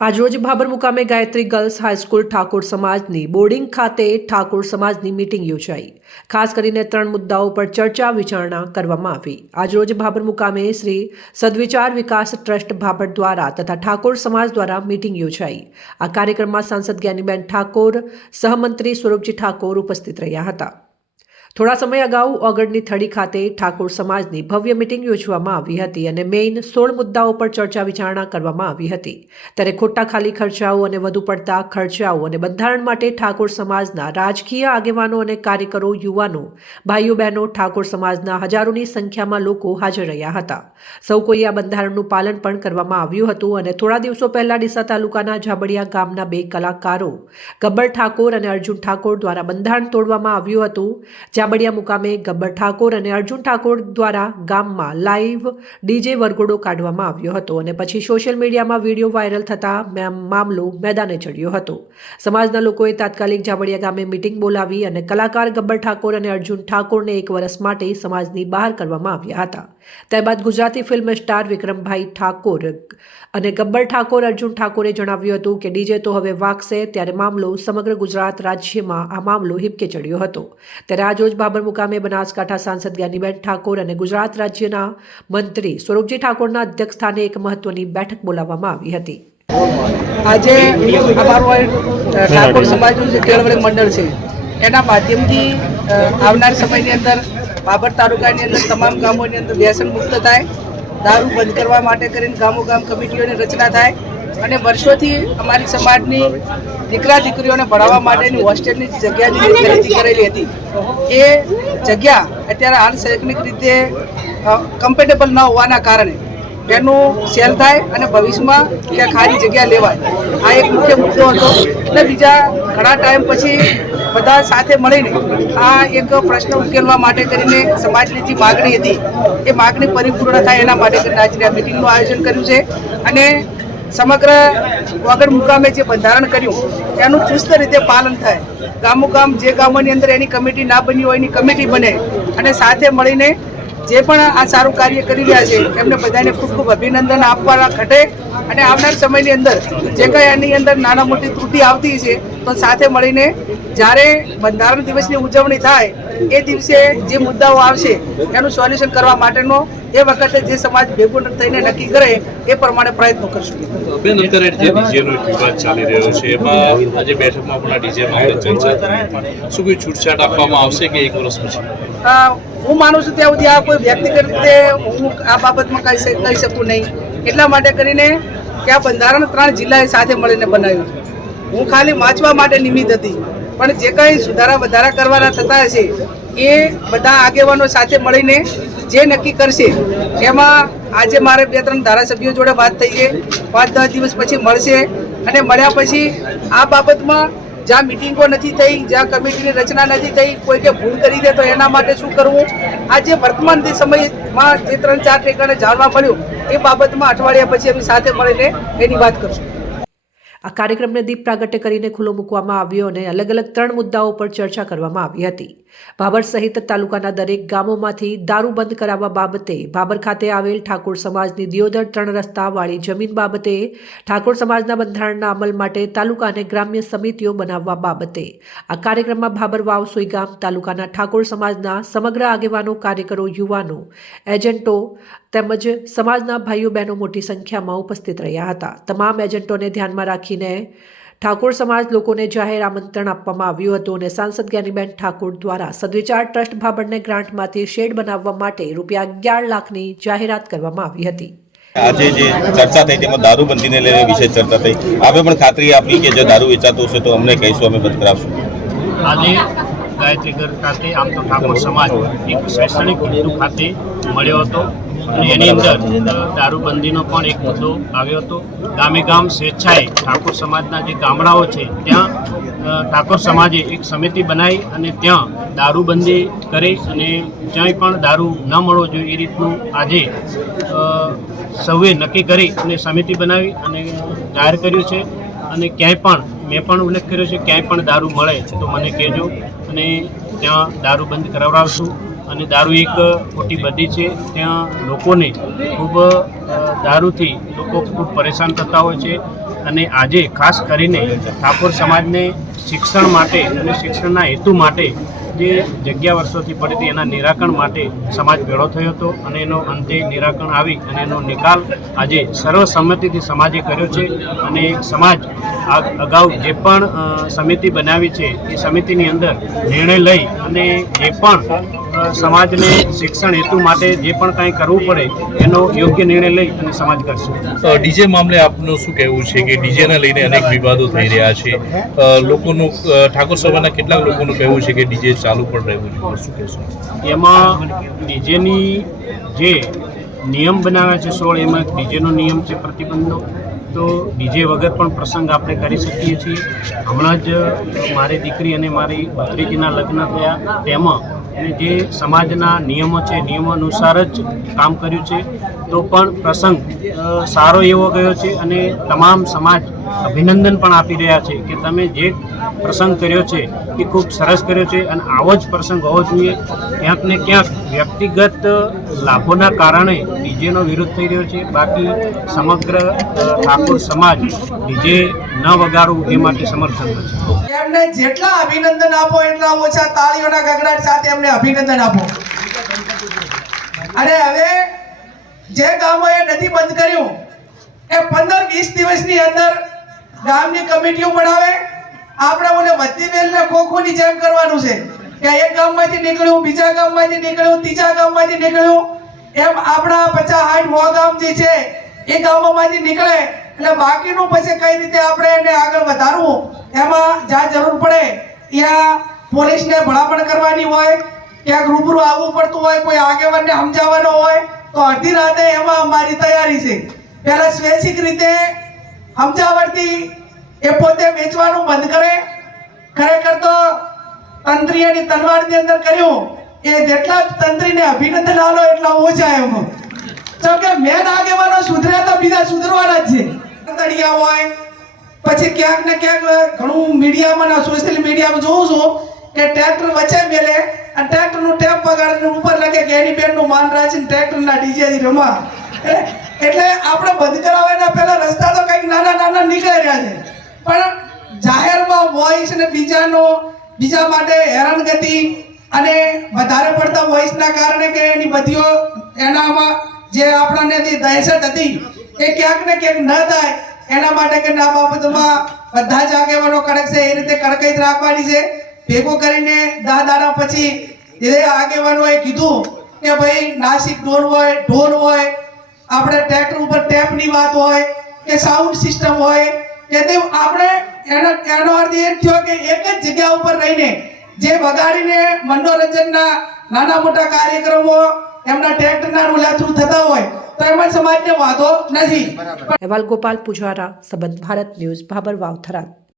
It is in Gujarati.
આજરોજ ભાબર મુકામે ગાયત્રી ગર્લ્સ હાઈસ્કૂલ ઠાકોર સમાજની બોર્ડિંગ ખાતે ઠાકોર સમાજની મીટિંગ યોજાઈ. ખાસ કરીને ત્રણ મુદ્દાઓ પર ચર્ચા વિચારણા કરવામાં આવી. આજરોજ ભાબર મુકામે શ્રી સદવિચાર વિકાસ ટ્રસ્ટ ભાબર દ્વારા તથા ઠાકોર સમાજ દ્વારા મીટિંગ યોજાઈ. આ કાર્યક્રમમાં સાંસદ જ્ઞાનીબેન ઠાકોર, સહમંત્રી સ્વરૂપજી ઠાકોર ઉપસ્થિત રહ્યા હતા. થોડા સમય અગાઉ ઓગળની થડી ખાતે ઠાકોર સમાજની ભવ્ય મિટિંગ યોજવામાં આવી હતી અને મેઇન સોળ મુદ્દાઓ પર ચર્ચા વિચારણા કરવામાં આવી હતી. ત્યારે ખોટા ખાલી ખર્ચાઓ અને વધુ પડતા ખર્ચાઓ અને બંધારણ માટે ઠાકોર સમાજના રાજકીય આગેવાનો અને કાર્યકરો, યુવાનો ભાઈઓ બહેનો ઠાકોર સમાજના હજારોની સંખ્યામાં લોકો હાજર રહ્યા હતા. સૌ કોઈ આ બંધારણનું પાલન પણ કરવામાં આવ્યું હતું અને થોડા દિવસો પહેલા ડીસા તાલુકાના ઝાબડિયા ગામના બે કલાકારો ગબ્બર ઠાકોર અને અર્જુન ઠાકોર દ્વારા બંધારણ તોડવામાં આવ્યું હતું. જાબડિયા મુકામે ગબ્બર ઠાકોર અને અર્જુન ઠાકોર દ્વારા ગામમાં લાઈવ ડીજે વરઘોડો કાઢવામાં આવ્યો હતો અને પછી સોશિયલ મીડિયામાં વીડિયો વાયરલ થતા મામલો મેદાને ચડ્યો હતો. સમાજના લોકોએ તાત્કાલિક જાબડિયા ગામે મિટિંગ બોલાવી અને કલાકાર ગબ્બર ઠાકોર અને અર્જુન ઠાકોરને એક વર્ષ માટે સમાજની બહાર કરવામાં આવ્યા હતા. ત્યારબાદ ગુજરાતી ફિલ્મ સ્ટાર વિક્રમભાઈ ઠાકોર અને ગબ્બર ઠાકોર, અર્જુન ઠાકોરે જણાવ્યું હતું કે ડીજે તો હવે વાગશે, ત્યારે મામલો સમગ્ર ગુજરાત રાજ્યમાં આ મામલો હિપકે ચડ્યો હતો. ત્યારે આજરોજ બાબર મુકામે બનાસકાંઠા સાંસદ જ્ઞાનીબેન ઠાકોર અને ગુજરાત રાજ્યના મંત્રી સ્વરૂપજી ઠાકોરના અધ્યક્ષસ્થાને એક મહત્વની બેઠક બોલાવવામાં આવી હતી. આજે અમારું ઠાકોર સમાજનું જે કેળવણી મંડળ છે, એના માધ્યમથી આવનાર સમયની અંદર બાબર તાલુકાની અંદર તમામ ગામોની અંદર વ્યસન મુક્ત થાય, દારૂ બંધ કરવા માટે કરીને ગામો ગામ કમિટીઓની રચના થાય અને વર્ષોથી અમારી સમાજની દીકરા દીકરીઓને ભણાવવા માટેની હોસ્ટેલની જગ્યાની ખરીદી કરેલી હતી, એ જગ્યા અત્યારે હાલ રીતે કમ્ફર્ટેબલ ન હોવાના કારણે તેનું સેલ થાય અને ભવિષ્યમાં ત્યાં ખાલી જગ્યા લેવાય. આ એક મુખ્ય મુદ્દો હતો. અને બીજા ઘણા ટાઈમ પછી બધા સાથે મળીને આ એક પ્રશ્ન ઉકેલવા માટે કરીને સમાજની જે માગણી હતી, એ માગણી પરિપૂર્ણ થાય એના માટે કરીને આજે મિટિંગનું આયોજન કર્યું છે. અને સમગ્ર વગર મુકામે જે બંધારણ કર્યું તેનું ચુસ્ત રીતે પાલન થાય. ગામો ગામ જે ગામોની અંદર એની કમિટી ના બની હોય એની કમિટી બને અને સાથે મળીને જે પણ આ સારું કાર્ય કરી રહ્યા છે, એમને બધાને ખૂબ ખૂબ અભિનંદન આપવાના ઘટે અને આવનાર સમયની અંદર જે કંઈ એની અંદર નાના મોટી ત્રુટિ આવતી છે, તો સાથે મળીને જ્યારે બંધારણ દિવસની ઉજવણી થાય એ દિવસે જે મુદ્દાઓ આવશે એનું સોલ્યુશન કરવા માટેનો એ વખતે જે સમાજ ભેગું થઈને નક્કી કરે એ પ્રમાણે પ્રયત્નો કરશું. બેન અત્યારે જે ડીજેનો વિવાદ ચાલી રહ્યો છે એમાં આજે બેઠકમાં પણ આ ડીજે મામલે ચર્ચા શું કોઈ છૂટછાટ આપવામાં આવશે કે એક વર્ષ પછી? હું માનું છું ત્યાં સુધી આ કોઈ વ્યક્તિગત રીતે હું આ બાબતમાં કહી કહી શકું નહીં. એટલા માટે કરીને કે આ બંધારણ ત્રણ જિલ્લાએ સાથે મળીને બનાવ્યું. હું ખાલી વાંચવા માટે નિમિત્ત હતી. પણ જે કંઈ સુધારા વધારા કરવાના થતા હશે, એ બધા આગેવાનો સાથે મળીને જે નક્કી કરશે, એમાં આજે મારે બે ત્રણ ધારાસભ્યો જોડે વાત થઈ છે, પાંચ દસ દિવસ પછી મળશે અને મળ્યા પછી આ બાબતમાં જ્યાં મિટિંગો નથી થઈ, જ્યાં કમિટીની રચના નથી થઈ કોઈ કે ભૂલ કરી દે તો એના માટે શું કરવું? આ જે વર્તમાન જે સમયમાં જે ત્રણ ચાર ઠેકાણે જાણવા મળ્યું, એ બાબતમાં અઠવાડિયા પછી અમે સાથે મળીને એની વાત કરશું. આ કાર્યક્રમને દીપ પ્રાગટ્ય કરીને ખુલ્લો મૂકવામાં આવ્યો અને અલગ અલગ ત્રણ મુદ્દાઓ પર ચર્ચા કરવામાં આવી હતી. ભાબર સહિત તાલુકાના દરેક ગામોમાંથી દારૂ બંધ કરાવવા બાબતે ભાબર ખાતે આવેલ ઠાકોર સમાજની દિયોદર ત્રણ રસ્તા વાળી જમીન બાબતે ઠાકોર સમાજના બંધારણના અમલ માટે તાલુકા અને ગ્રામ્ય સમિતિઓ બનાવવા બાબતે આ કાર્યક્રમમાં ભાબર વાવ સુઈગામ તાલુકાના ઠાકોર સમાજના સમગ્ર આગેવાનો, કાર્યકરો, યુવાનો, એજન્ટો તેમજ સમાજના ભાઈઓ બહેનો મોટી સંખ્યામાં ઉપસ્થિત રહ્યા હતા. તમામ એજન્ટોને ધ્યાનમાં રાખીને ઠાકોર સમાજ લોકોને જાહેર આમંત્રણ આપવામાં આવ્યું હતું અને સાંસદ જ્ઞાનીબેન ઠાકોર દ્વારા સદવિચાર ટ્રસ્ટ ભાબરને ગ્રાન્ટમાંથી શેડ બનાવવા માટે રૂપિયા અગિયાર લાખની જાહેરાત કરવામાં આવી હતી. આજે જે ચર્ચા થઈ તેમાં દારૂબંધીને લઈને વિશેષ ચર્ચા થઈ. આપે પણ ખાતરી આપી કે જો દારૂ વેચાતો હશે તો અમને કહીશું અમે બંધ કરાવશું. આજે ગાયત્રીગર ખાતે આમ તો ઠાકોર સમાજ એક શૈક્ષણિક હેતુ ખાતે મળ્યો હતો. અને એની અંદર દારૂબંધીનો પણ એક મુદ્દો આવ્યો હતો. ગામે ગામ સ્વેચ્છાએ ઠાકોર સમાજના જે ગામડાઓ છે, ત્યાં ઠાકોર સમાજે એક સમિતિ બનાવી અને ત્યાં દારૂબંધી કરી અને ક્યાંય પણ દારૂ ન મળવો જોઈએ એ રીતનું આજે સૌએ નક્કી કરી અને સમિતિ બનાવી અને જાહેર કર્યું છે. અને ક્યાંય પણ, મેં પણ ઉલ્લેખ કર્યો છે, ક્યાંય પણ દારૂ મળે તો મને કહેજો. અને ત્યાં દારૂ બંધ કરાવડાવશું. અને દારૂ એક મોટી બધી છે. ત્યાં લોકોને ખૂબ દારૂથી લોકો ખૂબ પરેશાન થતા હોય છે. અને આજે ખાસ કરીને ઠાકોર સમાજને શિક્ષણ માટે અને શિક્ષણના હેતુ માટે જે જગ્યા વર્ષોથી પડી હતી, એના નિરાકરણ માટે સમાજ ભેળો થયો હતો અને એનો અંતે નિરાકરણ આવી અને એનો નિકાલ આજે સર્વસંમતિથી સમાજે કર્યો છે અને સમાજ આ અગાઉ જે પણ સમિતિ બનાવી છે, એ સમિતિની અંદર નિર્ણય લઈ અને જે પણ સમાજને શિક્ષણ હેતુ માટે જે પણ કાંઈ કરવું પડે, એનો યોગ્ય નિર્ણય લઈ અને સમાજ કરશે. ડીજે મામલે આપનું શું કહેવું છે કે ડીજેને લઈને અનેક વિવાદો થઈ રહ્યા છે? લોકોનું ઠાકોર સભાના કેટલાક લોકોનું કહેવું છે કે ડીજે ચાલુ પણ રહેવું જોઈએ શું કહેશો? એમાં ડીજેની જે નિયમ બનાવ્યા છે સોળ, એમાં ડીજેનો નિયમ છે પ્રતિબંધનો, તો ડીજે વગર પણ પ્રસંગ આપણે કરી શકીએ છીએ. હમણાં જ મારી દીકરી અને મારી ભત્રીજીના લગ્ન થયા. તેમાં જે સમાજના નિયમો છે, નિયમો અનુસાર જ કામ કર્યું છે. તો પણ પ્રસંગ સારો એવો ગયો છે અને તમામ સમાજ અભિનંદન પણ આપી રહ્યા છે કે તમે જે પ્રસંગ કર્યો છે, એ ખૂબ સરસ કર્યો છે અને આવો જ પ્રસંગ હોવો જોઈએ. ક્યાંક ને ક્યાંક વ્યક્તિગત લાભોના કારણે ડીજેનો વિરોધ થઈ રહ્યો છે. બાકી સમગ્ર ઠાકોર સમાજ ડીજે ન વગાડવું એ માટે સમર્થન છે. એમને જેટલા અભિનંદન આપો, એટલા ઓછા તાળીઓના ગગડાટ સાથે એમને અભિનંદન આપો. અને હવે જે ગામોએ નથી બંધ કર્યું, એ પંદર વીસ દિવસની અંદર ગામની કમિટીઓ બનાવે આપણે ઓલે વધી વેલને ખોખોની જેમ કરવાનું છે કે એક ગામમાંથી નીકળ્યું, બીજા ગામમાંથી નીકળ્યું, ત્રીજા ગામમાંથી નીકળ્યું. એમ આપણા પચાસ સાઠ વો ગામ જે છે, એ ગામમાંથી નીકળે એટલે બાકીનું પછી કઈ રીતે આપણે એને આગળ વધારવું, એમાં જ્યાં જરૂર પડે, ત્યાં પોલીસને ભલામણ કરવાની હોય, ક્યાંક રૂબરૂ આવવું પડતું હોય, કોઈ આગેવાનને સમજાવવાનો હોય, તો અડધી રાતે એમાં અમારી તૈયારી છે. પહેલા સ્વૈચ્છિક રીતે સમજાવટથી એ પોતે વેચવાનું બંધ કરે. ખરેખર તો તંત્રીઓની તલવારની અંદર કર્યું. એ જેટલા તંત્રીને અભિનંદન આલો એટલા ઓછા એમ. કે મેન આગેવાનો સુધરે તો બીજા સુધરવાના જ છે. તળિયા હોય, પછી ક્યાંક ને ક્યાંક ઘણું મીડિયામાં ને સોશિયલ મીડિયામાં જોઉં છું કે ટ્રેક્ટર વચ્ચે મેલે અને ટ્રેક્ટરનું ટેપ પગાડીને ઉપર લખે કે એની બેનનું માન રાખીને ટ્રેક્ટરના ડીજેથી રમા. એટલે એટલે આપણે બંધ કરાવવાના પહેલા રસ્તા તો કંઈક નાના નાના નીકળી રહ્યા છે. પણ જાહેરમાં વોઇસ અને બીજાનો, બીજા માટે હેરાનગતિ અને વધારે પડતા વોઇસના કારણે કે એની બધીઓ, એનામાં જે આપણાને દહેશત હતી, એ ક્યાંક ને ક્યાંક ન થાય, એના માટે કે આ બાબતમાં બધા જ આગેવાનો કડક છે, એ રીતે કડકાઈ રાખવાની છે. ભેગો કરીને દહ દાડા પછી એ આગેવાનોએ કીધું કે ભાઈ, નાસિક ઢોલ હોય ઢોલ હોય, આપણે ટ્રેક્ટર ઉપર ટેપની વાત હોય, કે સાઉન્ડ સિસ્ટમ હોય કે તે આપણે એનો એનો અર્થ એ થયો કે એક જ જગ્યા ઉપર રહીને જે વગાડીને મનોરંજનના નાના મોટા કાર્યક્રમો એમના ટ્રેક્ટરના રૂલા થ્રુ થતા હોય, તો એમાં સમાજને વાંધો નથી. અહેવાલ ગોપાલ પુજારા, સંબંધ ભારત ન્યૂઝ ભાબર વાવથરા.